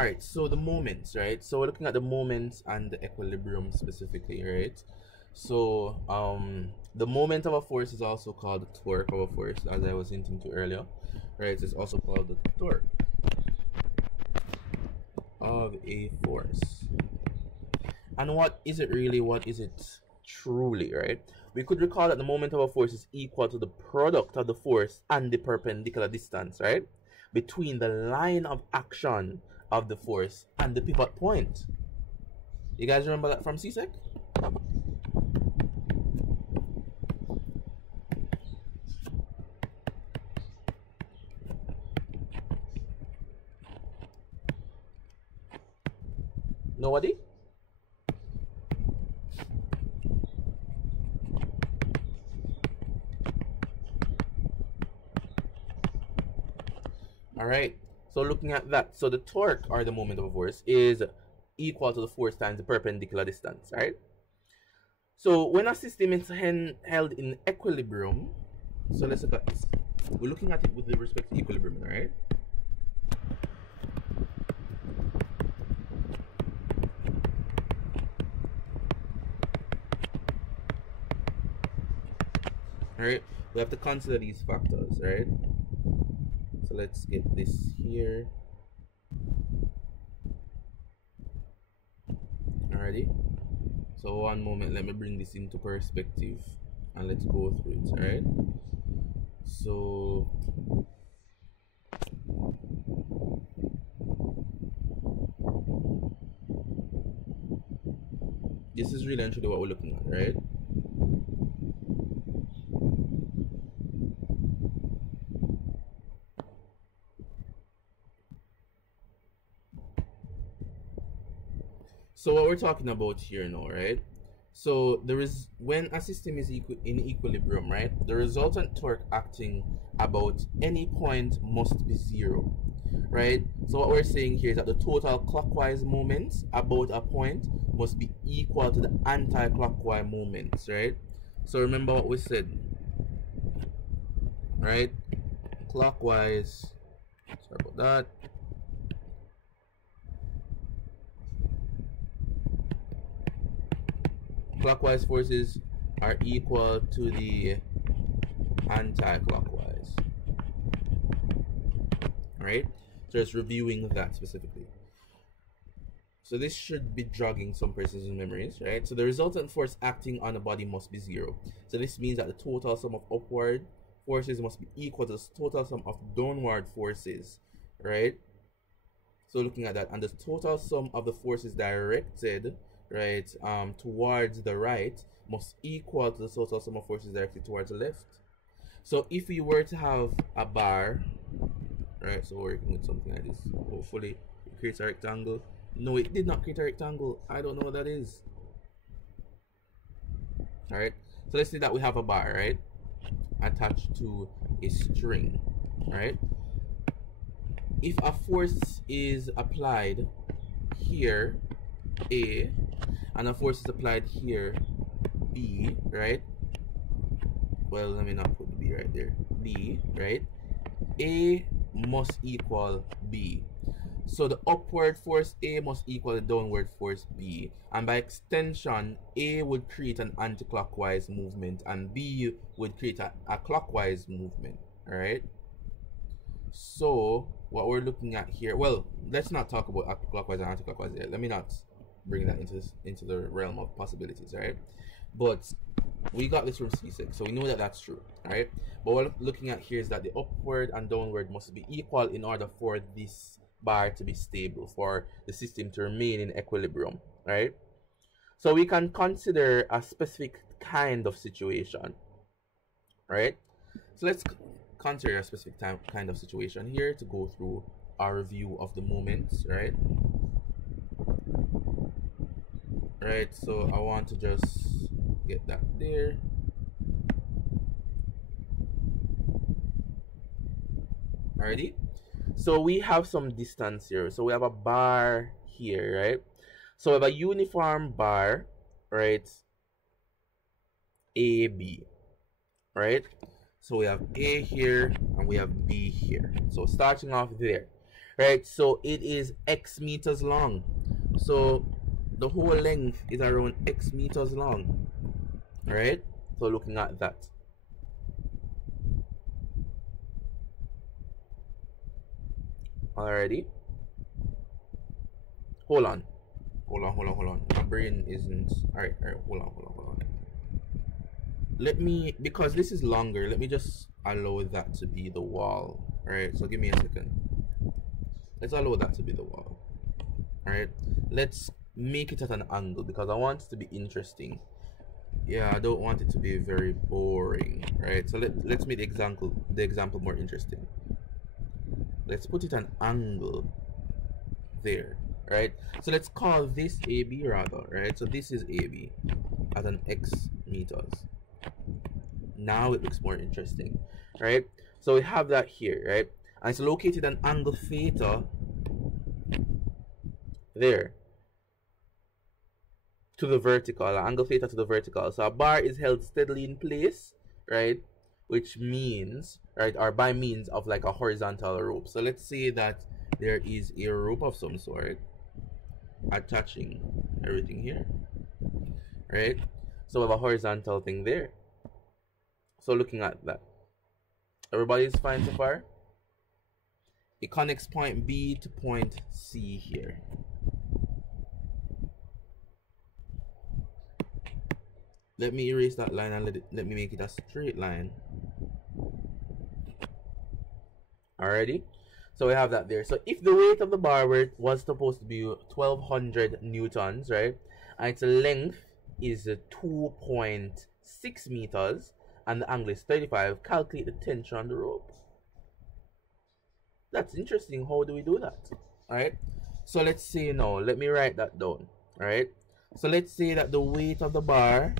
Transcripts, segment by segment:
All right, so the moments, right? So we're looking at the moments and the equilibrium specifically, right? So the moment of a force is also called the torque of a force, as I was hinting to earlier, right? It's also called the torque of a force. And what is it really? What is it truly, right? We could recall that the moment of a force is equal to the product of the force and the perpendicular distance, right? Between the line of action of the force and the pivot point. You guys remember that from CSEC? Nobody? Alright, so looking at that, so the torque, or the moment of a force, is equal to the force times the perpendicular distance, right? So when a system is held in equilibrium, so let's look at this. We're looking at it with respect to equilibrium, right? Alright, we have to consider these factors, right? So let's get this here. Alrighty. So one moment, let me bring this into perspective and let's go through it, alright? So this is really and truly what we're looking at, right? So what we're talking about here now, right? So there is, when a system is in equilibrium, right, the resultant torque acting about any point must be zero, right? So what we're saying here is that the total clockwise moments about a point must be equal to the anti-clockwise moments, right? So remember what we said, right? Clockwise, sorry about that. Clockwise forces are equal to the anti-clockwise. Right? So just reviewing that specifically. So this should be jogging some person's memories, right? So the resultant force acting on a body must be zero. So this means that the total sum of upward forces must be equal to the total sum of downward forces, right? So looking at that, and the total sum of the forces directed, right, towards the right must equal to the total sum of forces directed towards the left. So if we were to have a bar, right, so we're working with something like this, hopefully it creates a rectangle. No, it did not create a rectangle. I don't know what that is. Alright, so let's say that we have a bar, right, attached to a string, right? If a force is applied here, A, and a force is applied here, B, right? Well, let me not put the B right there. B, right? A must equal B. So the upward force A must equal the downward force B. And by extension, A would create an anti-clockwise movement and B would create a clockwise movement. Alright? So what we're looking at here, well, let's not talk about clockwise and anti-clockwise yet. Let me not bring that into the realm of possibilities, right? But we got this from C6, so we know that that's true, right? But what we're looking at here is that the upward and downward must be equal in order for this bar to be stable, for the system to remain in equilibrium, right? So we can consider a specific kind of situation, right? So let's consider a specific kind of situation here to go through our review of the moments, right? Right, so I want to just get that there. Alrighty, so we have some distance here. So we have a bar here, right? So we have a uniform bar, right? A, B, right? So we have A here and we have B here. So starting off there, right? So it is x meters long. So the whole length is around x meters long, right? So looking at that. Alrighty. Hold on. My brain isn't. Alright, hold on. Let me, because this is longer, let me just allow that to be the wall. Alright, so give me a second. Let's allow that to be the wall. Alright, let's make it at an angle because I want it to be interesting. Yeah, I don't want it to be very boring. Right, so let's make the example more interesting. Let's put it an angle there. Right, so let's call this AB rather. Right, so this is AB at an x meters. Now it looks more interesting. Right, so we have that here, right, and it's located an angle theta there to the vertical, angle theta to the vertical. So a bar is held steadily in place, right, which means, right, or by means of like a horizontal rope. So let's say that there is a rope of some sort attaching everything here, right? So we have a horizontal thing there. So looking at that, everybody's fine so far? It connects point B to point C here. Let me erase that line and let me make it a straight line. Alrighty, so we have that there. So if the weight of the bar was supposed to be 1200 newtons, right, and its length is 2.6 meters and the angle is 35, calculate the tension on the rope. That's interesting. How do we do that? Alright, so let's say now, let me write that down. Alright, so let's say that the weight of the bar,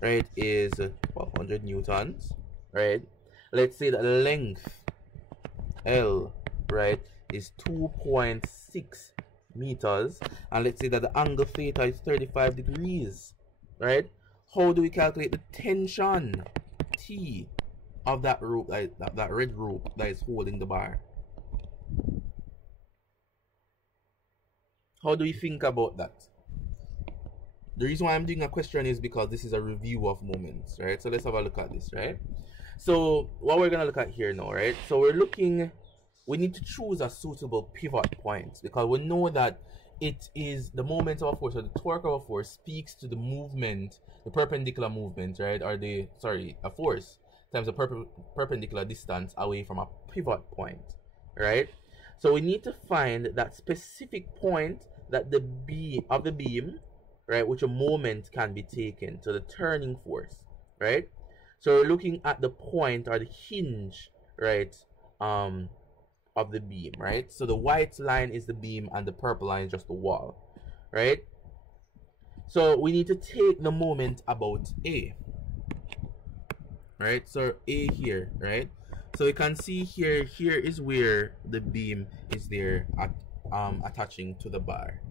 right, is 1200 newtons, right? Let's say that the length L, right, is 2.6 meters, and let's say that the angle theta is 35 degrees, right? How do we calculate the tension T of that rope, that red rope that is holding the bar? How do we think about that? The reason why I'm doing a question is because this is a review of moments, right? So let's have a look at this, right? So what we're gonna look at here now, right? So we need to choose a suitable pivot point because we know that it is the moment of a force, or the torque of a force speaks to the movement, the perpendicular movement, right? Or a force times a perpendicular distance away from a pivot point, right? So we need to find that specific point that the beam, right, which a moment can be taken to the turning force, right? So we're looking at the point or the hinge, right, of the beam, right? So the white line is the beam and the purple line is just the wall, right? So we need to take the moment about A, right? So A here, right? So you can see here is where the beam is there at attaching to the bar,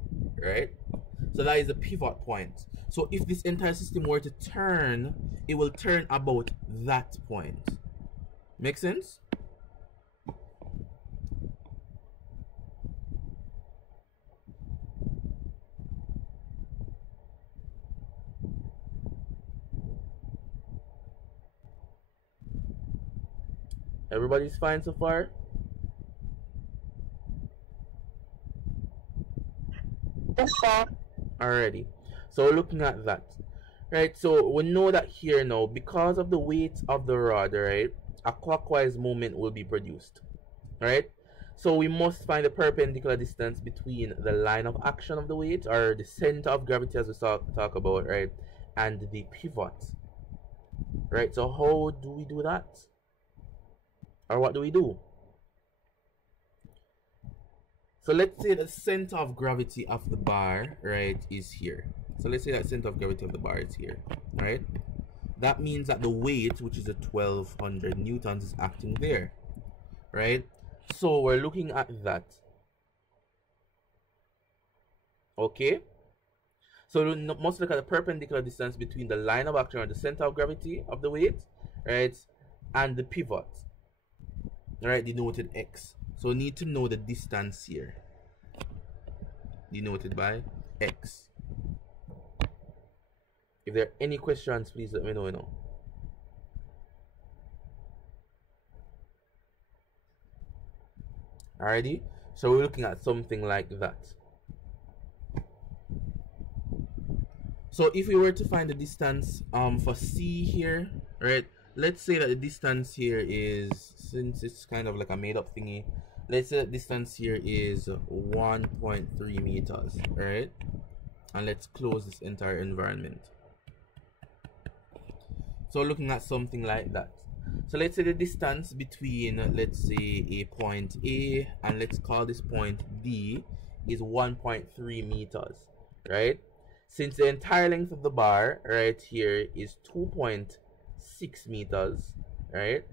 right? So that is the pivot point. So if this entire system were to turn, it will turn about that point. Make sense? Everybody's fine so far? Yes, sir. Alrighty. So we're looking at that. Right, so we know that here now, because of the weight of the rod, right, a clockwise movement will be produced. Right? So we must find the perpendicular distance between the line of action of the weight, or the center of gravity as we talk about, right, and the pivot. Right, so how do we do that? Or what do we do? So let's say the center of gravity of the bar, right, is here. So let's say that center of gravity of the bar is here, right? That means that the weight, which is a 1200 newtons, is acting there, right? So we're looking at that. Okay? So we must look at the perpendicular distance between the line of action or the center of gravity of the weight, right, and the pivot, right, denoted x. So we need to know the distance here, denoted by x. If there are any questions, please let me know. Alrighty, so we're looking at something like that. So if we were to find the distance for C here, right? Let's say that the distance here is, since it's kind of like a made up thingy, let's say that distance here is 1.3 meters, right? And let's close this entire environment. So looking at something like that. So let's say the distance between, let's say, a point A and let's call this point D is 1.3 meters, right? Since the entire length of the bar right here is 2.6 meters, right?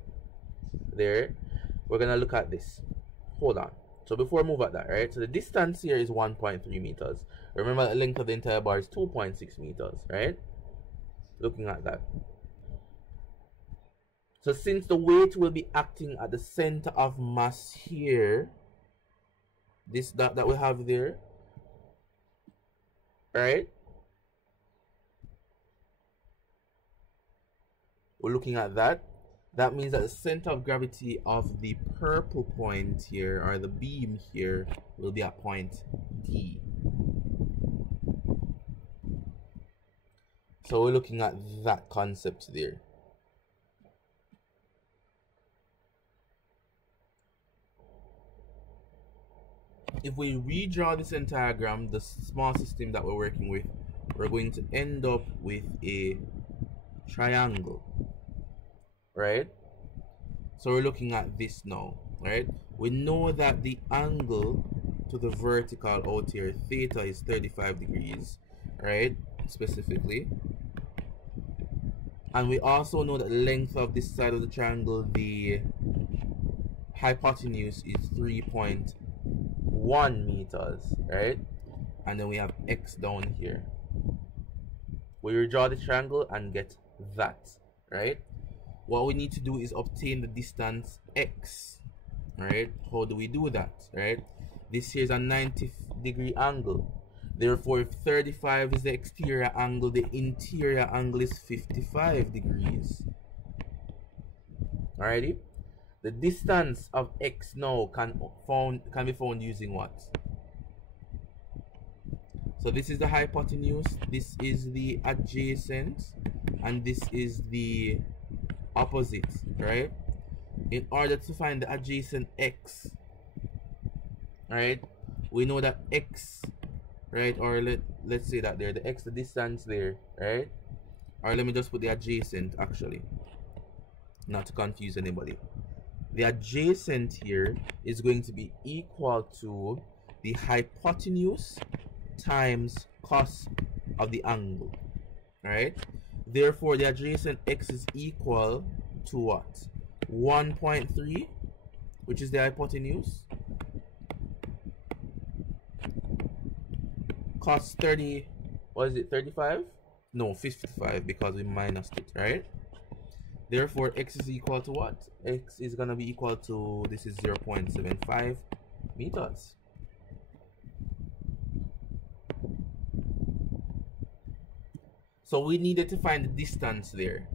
There, we're gonna look at this. Hold on. So before I move at that, right? So the distance here is 1.3 meters. Remember, the length of the entire bar is 2.6 meters, right? Looking at that. So since the weight will be acting at the center of mass here, this that we have there, right? We're looking at that. That means that the center of gravity of the purple point here, or the beam here, will be at point D. So we're looking at that concept there. If we redraw this entire diagram, the small system that we're working with, we're going to end up with a triangle, right? So we're looking at this now, right? We know that the angle to the vertical out here, theta, is 35 degrees, right? Specifically. And we also know that the length of this side of the triangle, the hypotenuse, is 3.1 meters, right? And then we have x down here. We redraw the triangle and get that, right? What we need to do is obtain the distance x, right? How do we do that, right? This here is a 90-degree angle. Therefore, if 35 is the exterior angle, the interior angle is 55 degrees. Alrighty? The distance of x now can be found using what? So this is the hypotenuse, this is the adjacent, and this is the opposite, right? In order to find the adjacent x, right, we know that x, right, or let's say that there, the x, the distance there, right? Or let me just put the adjacent, actually, not to confuse anybody. The adjacent here is going to be equal to the hypotenuse times cos of the angle, right? Therefore, the adjacent x is equal to what? 1.3, which is the hypotenuse, cos 30, what is it, 35? No, 55, because we minused it, right? Therefore, x is equal to what? X is going to be equal to, this is 0.75 meters. So we needed to find the distance there,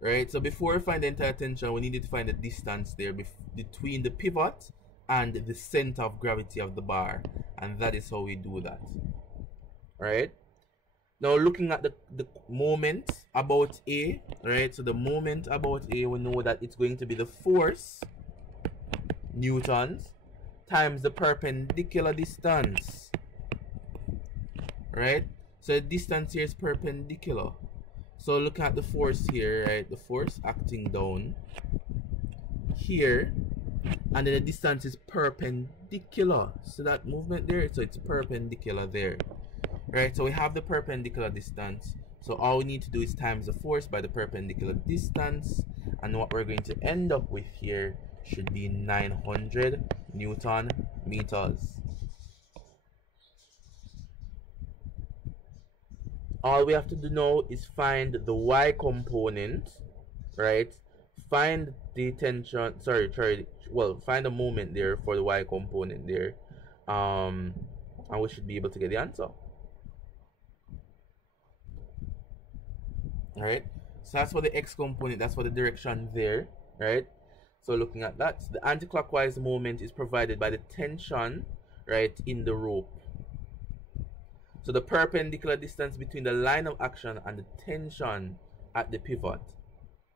right? So before we find the entire tension, we needed to find the distance there between the pivot and the center of gravity of the bar. And that is how we do that, right? Now looking at the moment about A, right? So the moment about A, we know that it's going to be the force, newtons, times the perpendicular distance, right? So the distance here is perpendicular. So look at the force here, right? The force acting down here, and then the distance is perpendicular. So that movement there, so it's perpendicular there, right? So we have the perpendicular distance. So all we need to do is times the force by the perpendicular distance, and what we're going to end up with here should be 900 Newton meters. All we have to do now is find the y component, right? Find the tension, sorry, well, find a moment there for the y component there, and we should be able to get the answer. All right, so that's for the x component, that's for the direction there, right? So looking at that, the anti-clockwise moment is provided by the tension, right, in the rope. So the perpendicular distance between the line of action and the tension at the pivot,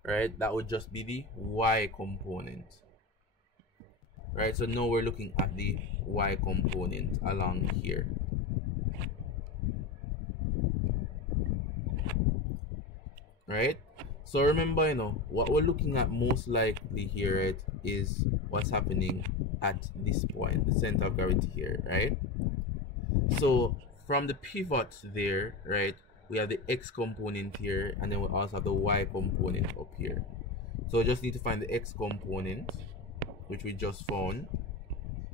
right, that would just be the y component, right? So now we're looking at the y component along here. Right, so remember, you know, what we're looking at most likely here, right, is what's happening at this point, the center of gravity here, right? So from the pivot there, right, we have the x component here, and then we also have the y component up here. So we just need to find the x component, which we just found,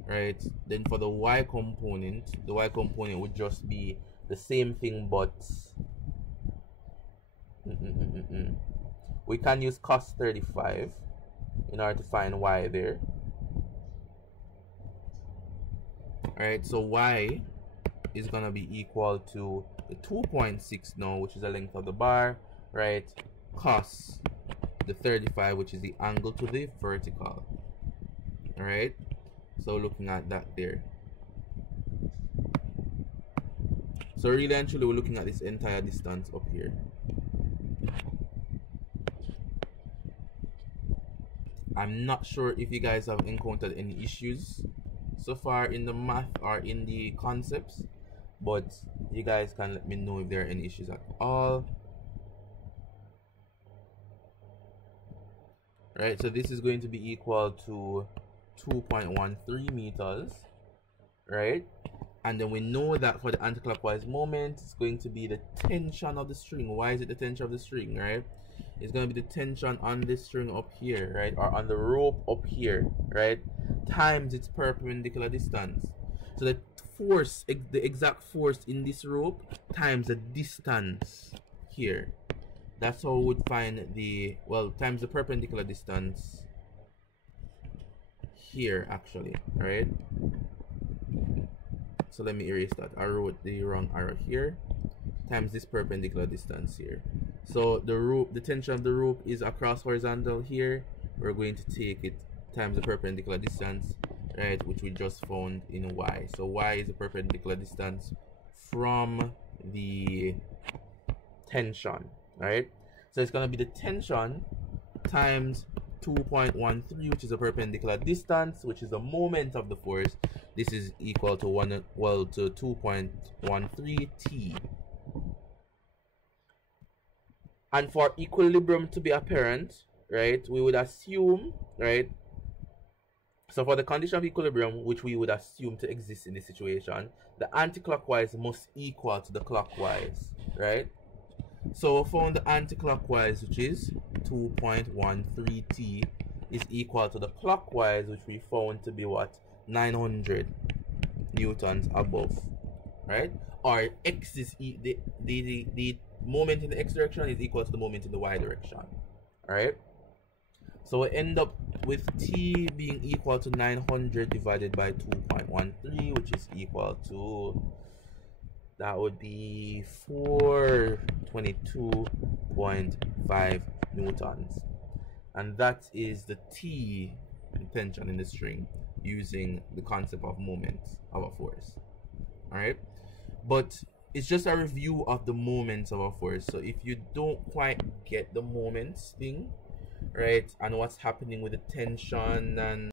right? Then for the y component would just be the same thing, but we can use cos 35 in order to find y there. Alright, so y is gonna be equal to the 2.6 now, which is the length of the bar, right, cos the 35, which is the angle to the vertical. Alright, so looking at that there. So really and truly, we're looking at this entire distance up here. I'm not sure if you guys have encountered any issues so far in the math or in the concepts, but you guys can let me know if there are any issues at all. Right, so this is going to be equal to 2.13 meters, right? And then we know that for the anticlockwise moment, it's going to be the tension of the string. Why is it the tension of the string, right? It's going to be the tension on this string up here, right, or on the rope up here, right, times its perpendicular distance. So the force, the exact force in this rope times the distance here. That's how we would find the, well, times the perpendicular distance here, actually, right? So let me erase that. I wrote the wrong arrow here. Times this perpendicular distance here. So the rope, the tension of the rope is across horizontal here. We're going to take it times the perpendicular distance, right, which we just found in y. So y is the perpendicular distance from the tension, right? So it's going to be the tension times 2.13, which is a perpendicular distance, which is the moment of the force. This is equal to 2.13 t. And for equilibrium to be apparent, right, we would assume, right, so for the condition of equilibrium, which we would assume to exist in this situation, the anticlockwise must equal to the clockwise, right? So we found the anticlockwise, which is 2.13 t, is equal to the clockwise, which we found to be what? 900 newtons above, right? Or x is the moment in the x direction is equal to the moment in the y direction. Alright, so we end up with t being equal to 900 divided by 2.13, which is equal to, that would be 422.5 newtons, and that is the t tension in the string using the concept of moments of a force. Alright, but it's just a review of the moments of a force. So if you don't quite get the moments thing, right, and what's happening with the tension and